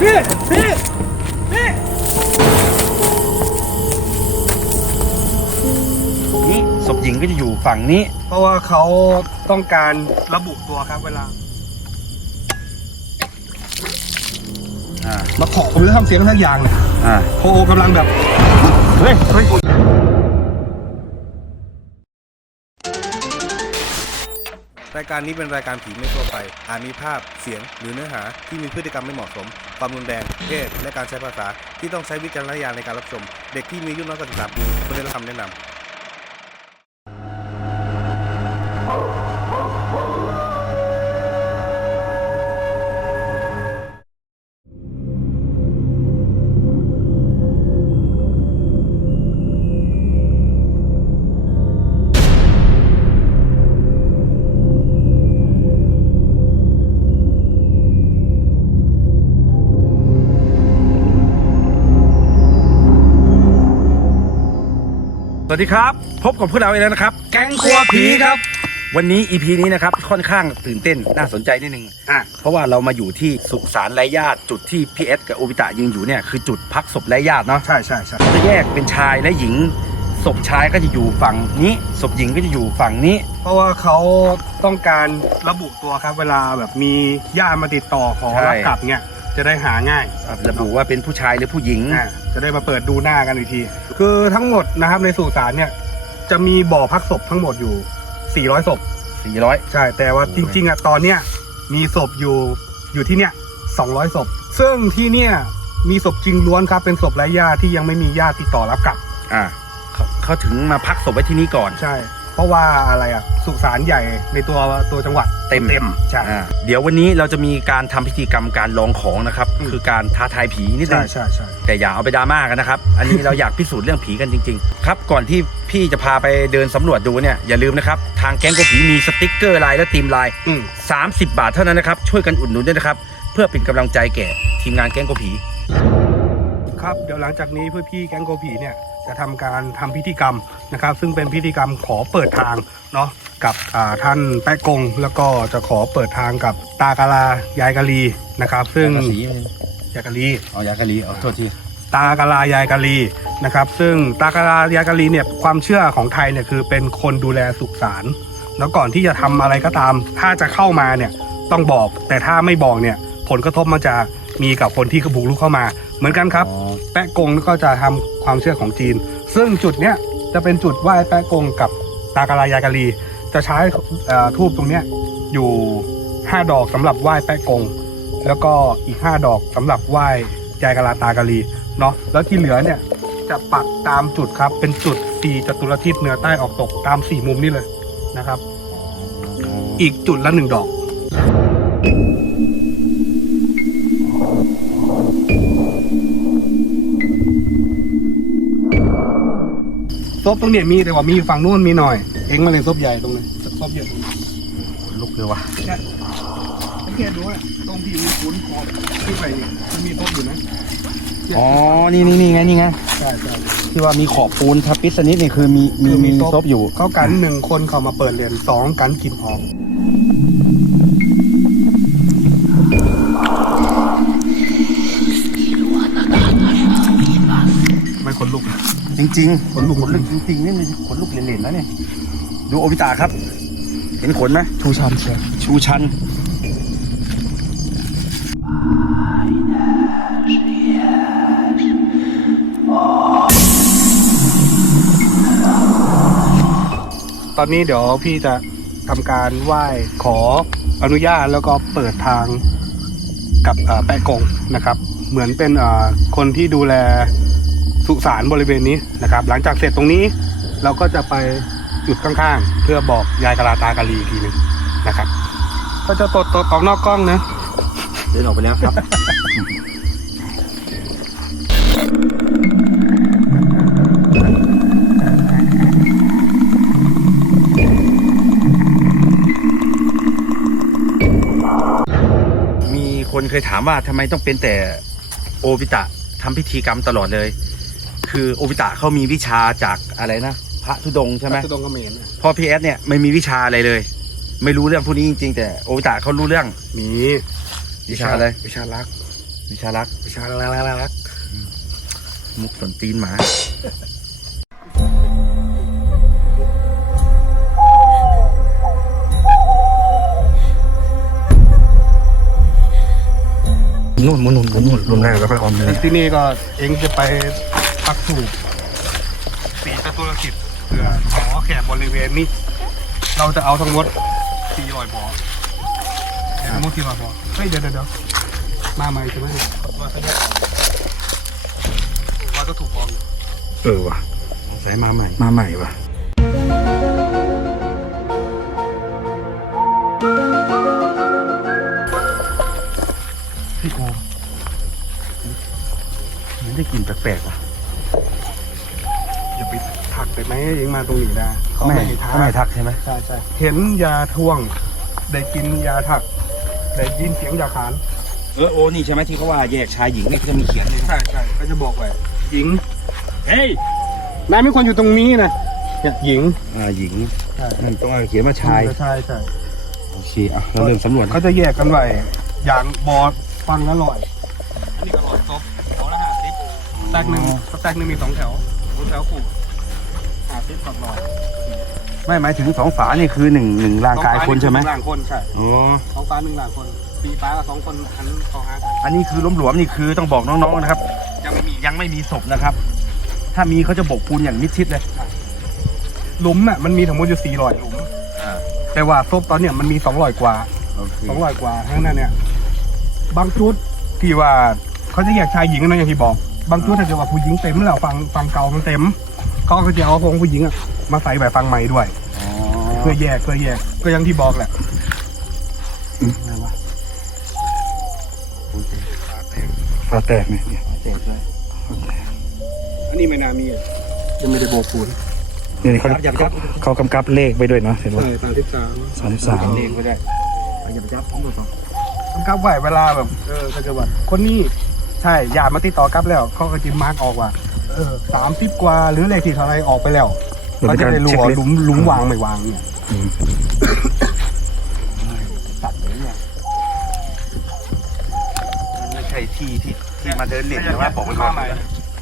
พี่พี่พี่นี่ศพหญิงก็จะอยู่ฝั่งนี้ เพราะว่าเขาต้องการระบุตัวครับเวลาอ่ามาขอผมจะทำเสียงทักอย่างเนี่ยอ่าโคโอกำลังแบบเฮ้ยเฮ้ยรายการนี้เป็นรายการผีไม่ทั่วไป อาจมีภาพ เสียง หรือเนื้อหาที่มีพฤติกรรมไม่เหมาะสม ความรุนแรงเพศและการใช้ภาษาที่ต้องใช้วิจารณญาณในการรับชม เด็กที่มีอายุน้อยกว่า13ปีควรได้รับคำแนะนำ วัสดีครับ พบกับพวกเราอีกแล้วนะครับ แก๊งครัวผีครับ วันนี้ EP นี้นะครับค่อนข้างตื่นเต้นน่าสนใจนิดนึงอะเพราะว่าเรามาอยู่ที่สุสานไร้ญาติจุดที่พีเอสกับโอบิตะยืนอยู่เนี่ยคือจุดพักศพไร้ญาติเนาะใช่ใช่ใช่จะแยกเป็นชายและหญิงศพชายก็จะอยู่ฝั่งนี้ศพหญิงก็จะอยู่ฝั่งนี้ เพราะว่าเขาต้องการระบุตัวครับ เวลาแบบมีญาติมาติดต่อขอใช่รับกลับเนี่ย จะได้หาง่ายระบุว่าเป็นผู้ชายหรือผู้หญิง อะจะได้มาเปิดดูหน้ากันอีกที คือทั้งหมดนะครับในสุสานเนี่ยจะมีบ่อพักศพทั้งหมดอยู่ 400ศพ 400 ใช่ แต่ว่าจริง ๆอะตอนเนี้ยมีศพอยู่อยู่ที่เนี่ย200ศพ ซึ่งที่เนี่ยมีศพจริงล้วนครับ เป็นศพไร้ญาติที่ยังไม่มีญาติติดต่อรับกลับ อ่าเขาเขาถึงมาพักศพไว้ที่นี่ก่อน ใช่ เพราะว่าอะไรอะสุสานใหญ่ในตัวตัวจังหวัดเต็มเต็มใช่อ่าเดี๋ยววันนี้เราจะมีการทำพิธีกรรมการลองของนะครับอืมคือการท้าทายผีนิดนึใช่ง ใช่ใช่ แต่อย่าเอาไปดราม่ากันนะครับ อันนี้เราอยากพิสูจน์เรื่องผีกันจริง ๆ ครับก่อนที่พี่จะพาไปเดินสำรวจดูเนี่ยอย่าลืมนะครับ ทางแก๊งโกผีมีสติกเกอร์ลายและตีมลาย อืม 30 บาทเท่านั้นนะครับ ช่วยกันอุดหนุนด้วยนะครับ เพื่อเป็นกำลังใจแก่ทีมงานแก๊งโกผี ครับเดี๋ยวหลังจากนี้เพื่อพี่แก๊งโกผีเนี่ย จะทำการทำพิธีกรรมนะครับ ซึ่งเป็นพิธีกรรมขอเปิดทางเนาะกับอ่าท่านแปะกง แล้วก็จะขอเปิดทางกับตากาลายายกาลีนะครับ ซึ่งยายกาลีเอายากะลีเอาโทษทีตากาลายายกาลีนะครับ ซึ่งตากาลายายกาลีเนี่ยความเชื่อของไทยเนี่ยคือเป็นคนดูแลสุสานแล้วก่อนที่จะทำอะไรก็ตาม ถ้าจะเข้ามาเนี่ยต้องบอก แต่ถ้าไม่บอกเนี่ยผลกระทบมันจะมีกับคนที่บุกรุกเข้ามา เหมือนกันครับแปะกงก็จะทำความเชื่อของจีน ซึ่งจุดเนี้ยจะเป็นจุดไหว้แปะกงกับตากาลายากาลี จะใช้เอ่อทูบตรงเนี้ยอยู่5ดอกสำหรับไหว้แปะกง แล้วก็อีก5ดอกสำหรับไหว้ยายกาลาตากาลีเนาะแล้วที่เหลือเนี่ยจะปักตามจุดครับเป็นจุดสี่จตุรทิศเหนือใต้ออกตกตามสี่มุมนี่เลยนะครับ อีกจุดละหนึ่งดอก ซบตรงเนี้ยมีแต่ว่ามีฝั่งนู้นมีหน่อย เองมาเลยซบใหญ่ตรงนี้ซบเยอะตรงนี้ลุกเลยวะเนี่ยสังเกตดูว่าตรงที่มีขุนขอบขึ้นไปเนี่ยมันมีซบอยู่นะอ๋อ นี่นี่นี่ไงนี่ไงใช่ใช่ที่ว่ามีขอบปูนทับปิดสนิทนี่คือมีมีมีซบอยู่ เขากันหนึ่งคนเขามาเปิดเรียนสองกันกลินหอมไม่คนลุกนะ จริงๆขนลุกขนลุกจริงๆนี่มันขนลุกเหลนๆนะเนี่ยดูโอบิตาครับ เห็นขนไหมชูชันเชียวชูชันตอนนี้เดี๋ยวพี่จะทำการไหว้ขออนุญาตแล้วก็เปิดทางกับเอ่อแปะกงนะครับ เหมือนเป็นเอ่อคนที่ดูแล สุสานบริเวณนี้นะครับ หลังจากเสร็จตรงนี้เราก็จะไปจุดข้างๆ เพื่อบอกยายกะลาตากะลีอีกทีหนึงนะครับ ก็จะตดตดออกนอกกล้องนะเดินออกไปแล้วครับ มีคนเคยถามว่าทำไมต้องเป็นแต่โอบิตะทำพิธีกรรมตลอดเลย คือโอบิตะเขามีวิชาจากอะไรนะพระธุดงค์ใช่ไหมจะตรงกระเมนนะพอพีเอสเนี่ยไม่มีวิชาอะไรเลย ไม่รู้เรื่องพวกนี้จริงๆ แต่โอบิตะเขารู้เรื่องมีวิชาอะไรวิชารัก วิชารักวิชาลักลักลักลักมุกสนตีนหมา นู่นนู่นนู่นนู่นรวมได้แล้วค่อยออมเลย ที่นี่ก็เองจะไป พักถูกสีจตุรกิจเพื่อขอแขกบริเวณนี้ เราจะเอาทั้งหมดสี่ร้อยบ่อทั้งหมดสี่ร้อยบ่อเฮ้ยเดี๋ยวเดี๋ยวเดี๋ยวมาใหม่ใช่ไหมเนี่ยว่าซะด้วยว่าก็ถูกปลอมอยู่เออว่ะใส่มาใหม่ มาใหม่ว่ะพี่โอมเหมือนได้กลิ่นแปลกๆว่ะอย่าไป ถักไปไหมเองมาตรงนี้ได้เขาไม่ให้เขาไม่ทักใช่ไหมใช่ใช่เห็นยาท่วง ได้กินยาถัก ได้ยินเสียงยาขานเออโอนี่ใช่ไหมที่เขาว่าแยกชายหญิงนี่เขาจะมีเขียนเลยนะใช่ใช่ก็จะบอกไว้หญิง เฮ้ยนายไม่ควรอยู่ตรงนี้นะเนี่ยหญิงอ่าหญิงใช่นั่นต้องเอาเขียนว่าชายใช่ใช่โอเคอะเราเริ่มสำรวจเขาจะแยกกันไว้อย่างบอดฟังละร้อยอันนี้ก็ร้อยซบขอละห้าสิบสแต็กหนึ่งสแต็กหนึ่งมีสองแถวสองแถวคู่ ห้าสิบสองร้อยไม่หมายถึงสองฝานี่คือหนึ่งหนึ่งร่างกายคนใช่ไหมสองร่างคนใช่อ๋อสองฟ้าหนึ่งร่างคนสี่ฟ้ากับสองคนหันเข้าหากันอันนี้คือหลวมๆนี่คือต้องบอกน้องๆนะครับ ยังไม่มียังไม่มีศพนะครับ ถ้ามีเขาจะบกปูนอย่างมิดชิดเลยหลุมอะมันมีทั้งหมดอยู่สี่ร้อยหลุมอ่าแต่ว่าศพตอนเนี้ยมันมีสองร้อยกว่าโอเคสองร้อยกว่าทั้งนั้นเนี่ย บางจุดที่ว่าเขาจะแยกชายหญิงกันนะอย่างที่บอก บางจุดถ้าเกิดว่าผู้หญิงเต็มแล้วฟังฟังเก่ามันเต็ม เขาก็จะเอาของผู้หญิงอะมาใส่แบบฟังใหม่ด้วยอ๋อเพื่อแยกเพื่อแยก ก็อยังที่บอกแหละอะไรวะปูนเต็มฝาแตกเนี่ยเนี่ยเต็มเลยอันนี้ไม่น่ามีอะยังไม่ได้โบกปูนเนี่ยเขาอย่าไปจับเขากำกับเลขไปด้วยเนาะเห็นป่ะใช่ตามที่สามสามสิบสามเองก็ได้อย่าไปจับผมดูต่อต้องกลับไหวเวลาแบบเออเขาจะว่าคนนี้ใช่ญาติมาติดต่อกลับแล้ว เขาก็จะมาร์กออกว่า เออสามสิบกว่าหรือเลขที่เท่าไรออกไปแล้วเหมือนเขาเป็นจะการได้รู้เช็คว่าลิสหลุต์มหลุมวางไม่วางเนี่ยอืมตัดเลยเนี่ยไม่ใช่ที่ที่ที่มาเดินเล่นแต่ว่าบอกไว้ก่อน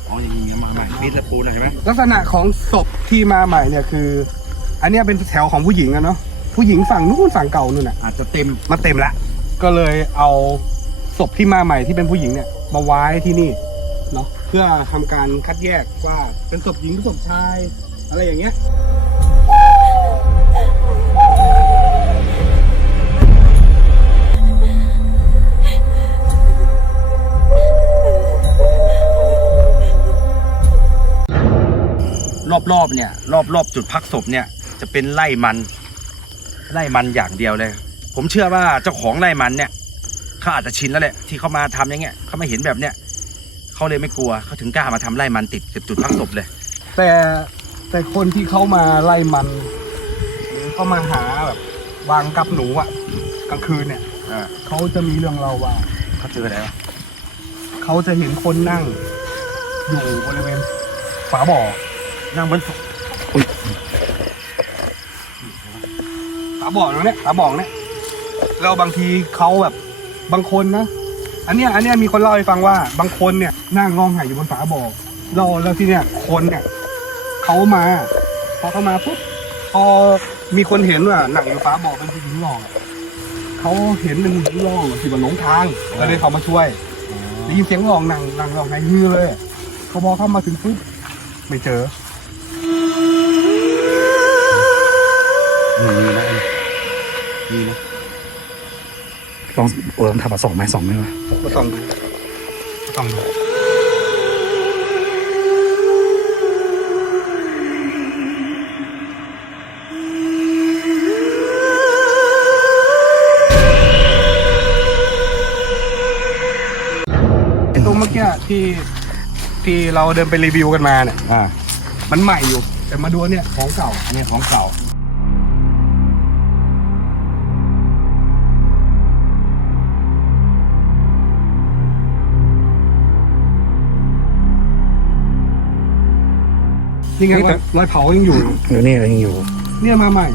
อ๋ออย่างนี้มาใหม่มิดและปูนเลยใช่ไหมลักษณะของศพที่มาใหม่เนี่ยคือ อันเนี้ยเป็นแถวของผู้หญิงอะเนาะผู้หญิงฝั่งนู้นฝั่งเก่านู่นน่ะอาจจะเต็มมาเต็มละก็เลยเอาศพที่มาใหม่ที่เป็นผู้หญิงเนี่ย มาไว้ที่นี่เนาะเพื่อทำการคัดแยกว่าเป็นศพหญิงหรือศพชาย อะไรอย่างเงี้ยรอบๆเนี่ยรอบๆจุดพักศพเนี่ยจะเป็นไร่มันไร่มันอย่างเดียวเลย ผมเชื่อว่าเจ้าของไร่มันเนี่ยเขาอาจจะชินแล้วแหละที่เขามาทำอย่างเงี้ยเขาไม่เห็นแบบเนี้ย เขาเลยไม่กลัวเขาถึงกล้ามาทำไร่มันติดกับจุดพักศพเลย แต่แต่คนที่เขามาไล่มันหรือเขามาหาแบบวางกับหนูอะกลางคืนเนี่ยอ่า เขาจะมีเรื่องเราว่า เขาเจออะไรวะเขาจะเห็นคนนั่ง อยู่บริเวณฝาบ่อนั่งบนฝาบ่อตรงเนี้ยฝาบ่อเนี่ยแล้วบางทีเขาแบบบางคนนะ อันเนี้ยอันเนี้ยมีคนเล่าให้ฟังว่าบางคนเนี่ยนั่งร้องไห้อยู่บนฝาบ่อเราแล้วที่เนี่ยคนเนี่ยเขามา พอเขามาปุ๊บพอมีคนเห็นว่าหนังอยู่ฝาบ่อเป็นผู้หญิงร้องอะเขาเห็นเป็นผู้หญิงร้องที่ว่าหลงทางก็เลยเขามาช่วยได้ยินเสียงร้องหนังหนังร้องไห้ฮือเลยเขาพอเข้ามาถึงปุ๊บไม่เจอมีนะมีนะลองเออลองทำมาสองไหมสองไหมวะ ก็ต้องดูก็ต้องดูไอ้ตัวเมื่อกี้ที่ที่เราเดินไปรีวิวกันมาเนี่ย อ่า มันใหม่อยู่ แต่มาดูอันเนี่ยของเก่าอันนี้ของเก่า นี่ไงรอยรอยเผายังอยู่เออเนี่ยยังอยู่ เนี่ยมาใหม่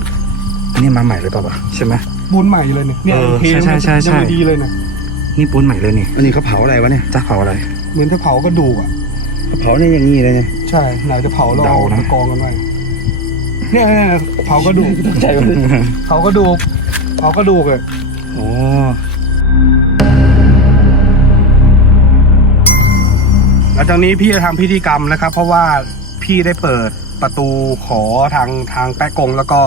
อันนี้มาใหม่หรือเปล่าวะใช่ไหม ปูนใหม่เลยเนี่ยเนี่ยเออเทใช่ใช่ใช่ใช่ยังไม่ดีเลยเนี่ยนี่ปูนใหม่เลยนี่อันนี้เขาเผาอะไรวะเนี่ยจะเผาอะไร เหมือนจะเผากระดูกอะ เขาเผาในอย่างนี้เลยเนี่ย ใช่ไหนจะเผาเราเดานะมากองกันไว้เนี่ยเนี่ยเนี่ยเผากระดูกใจมันเผากระดูกเผากระดูกเลยโอ้หลังจากนี้พี่จะทำพิธีกรรมนะครับ เพราะว่า พี่ได้เปิดประตูขอทางทางแปะกง แล้วก็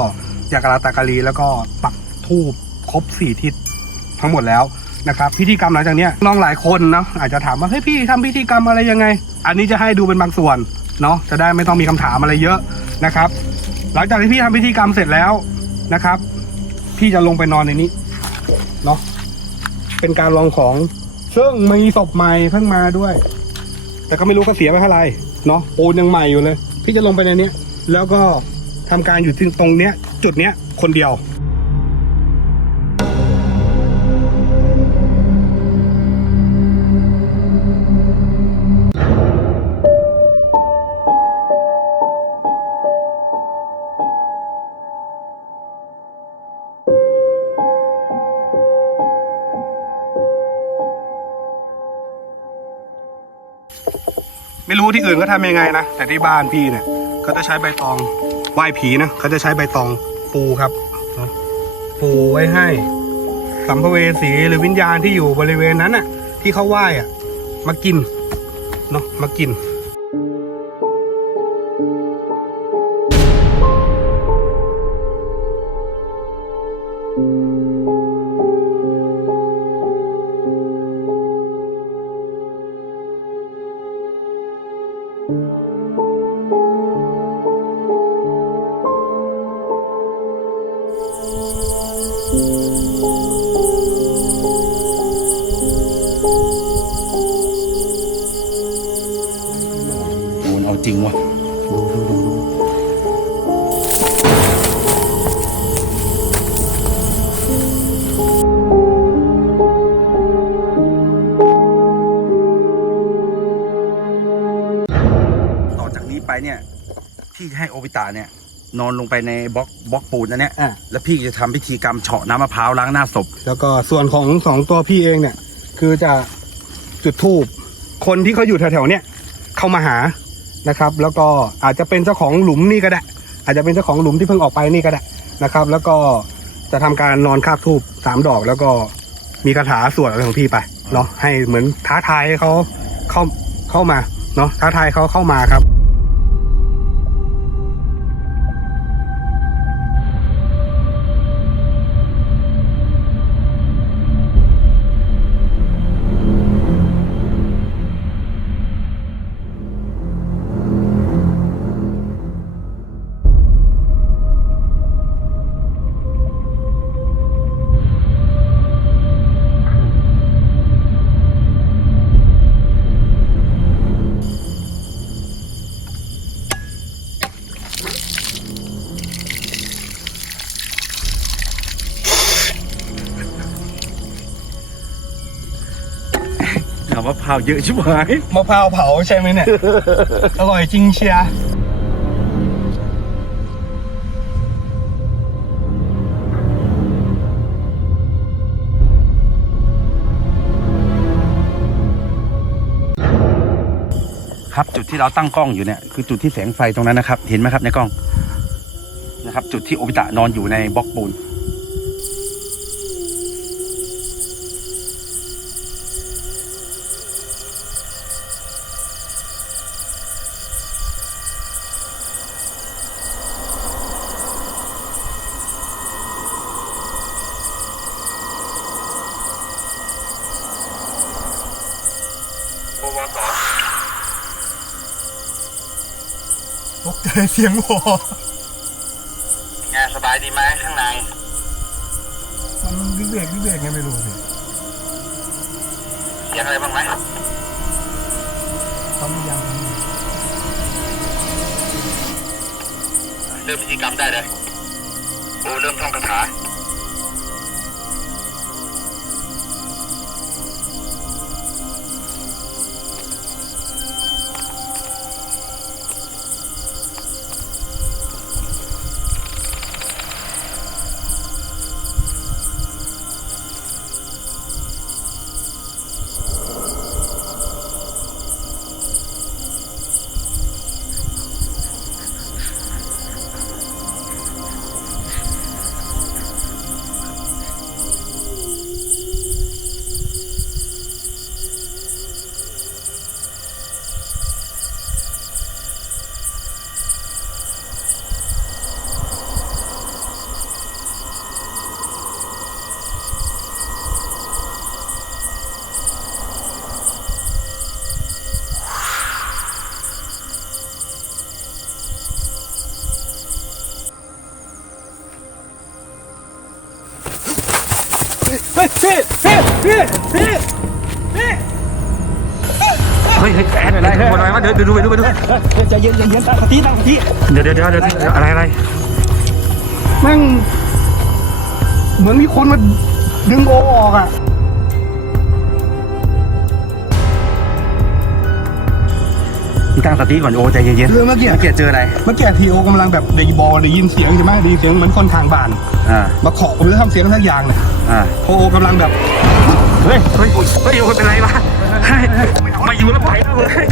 ยากราตากาลี แล้วก็ปักทูบครบสี่ทิศทั้งหมดแล้วนะครับ พิธีกรรมหลังจากนี้น้องหลายคนเนาะอาจจะถามว่าเฮ้ยพี่ทำพิธีกรรมอะไรยังไง อันนี้จะให้ดูเป็นบางส่วนเนาะจะได้ไม่ต้องมีคำถามอะไรเยอะนะครับ หลังจากที่พี่ทำพิธีกรรมเสร็จแล้วนะครับ พี่จะลงไปนอนในนี้เนาะเป็นการลองของซึ่งมีศพใหม่เพิ่งมาด้วย แต่ก็ไม่รู้เขาเสียไปเท่าไหร่ เนาะปูนยังใหม่อยู่เลย พี่จะลงไปในเนี้ยแล้วก็ทำการอยู่ที่ตรงเนี้ย จุดเนี้ยคนเดียว ที่อื่นก็ทำยังไงนะ แต่ที่บ้านพี่เนี่ยเขาจะใช้ใบตองไหว้ผีนะเขาจะใช้ใบตองปูครับ ปูไว้ให้ สัมภเวสีหรือวิญญาณที่อยู่บริเวณนั้นน่ะ ที่เขาไหว้อะ มากินเนาะมากิน จริงวะต่อจากนี้ไปเนี่ย พี่ให้โอบิตาเนี่ย นอนลงไปในบล็อกบล็อกปูนอันเนี้ยอะ แล้วพี่จะทำพิธีกรรมเฉาะน้ำมะพร้าวล้างหน้าศพ แล้วก็ส่วนของสองตัวพี่เองเนี่ย คือจะจุดทูบคนที่เขาอยู่แถวๆเนี่ยเข้ามาหา นะครับ แล้วก็อาจจะเป็นเจ้าของหลุมนี่ก็ได้ อาจจะเป็นเจ้าของหลุมที่เพิ่งออกไปนี่ก็ได้นะครับ แล้วก็จะทำการนอนคาบทูบสามดอก แล้วก็มีคาถาสวดอะไรของพี่ไปเนาะให้เหมือนท้าทายเขาเข้าเข้ามาเนาะท้าทายเขาเข้ามาครับ มะพร้าวเยอะชิบหายมะพร้าวเผาใช่ไหมเนี่ย อร่อยจริงเชียร์ครับจุดที่เราตั้งกล้องอยู่เนี่ยคือจุดที่แสงไฟตรงนั้นนะครับ เห็นไหมครับในกล้องนะครับ จุดที่โอบิตะนอนอยู่ในบล็อกปูน เสียงวองานสบายดีไหมข้างใน มันวิเวกวิเวกไงไม่รู้สิเสียงอะไรบ้างไหมตอนนี้ยังเริ่มพิธีกรรมได้เลย โอ้เริ่มท่องคาถา เฮ้ยเฮ้ยแอนอะไรเฮ้ยอะไรวะเดี๋ยวดูไปดูไปดูใจเย็นใจเย็นตั้งสติตั้งสติเดี๋ยวเดี๋ยวเดี๋ยวอะไรอะไรแม่งเหมือนมีคนมาดึงโอออกอะ พี่ตั้งสติก่อนโอใจเย็นคือเมื่อกี้ เมื่อกี้เจออะไร เมื่อกี้ทีโอกำลังแบบเดบอลได้ยินเสียงใช่ไหมได้ยินเสียงเหมือนคนทางบ้านอ่ามาเคาะผมแล้วทำเสียงสักอย่างเนี่ยอ่าพอโอกำลังแบบ เฮ้ย เฮ้ยเฮ้ยโอ้เป็นไรวะเฮ้ยมาอยู่แล้วไปแล้วเลย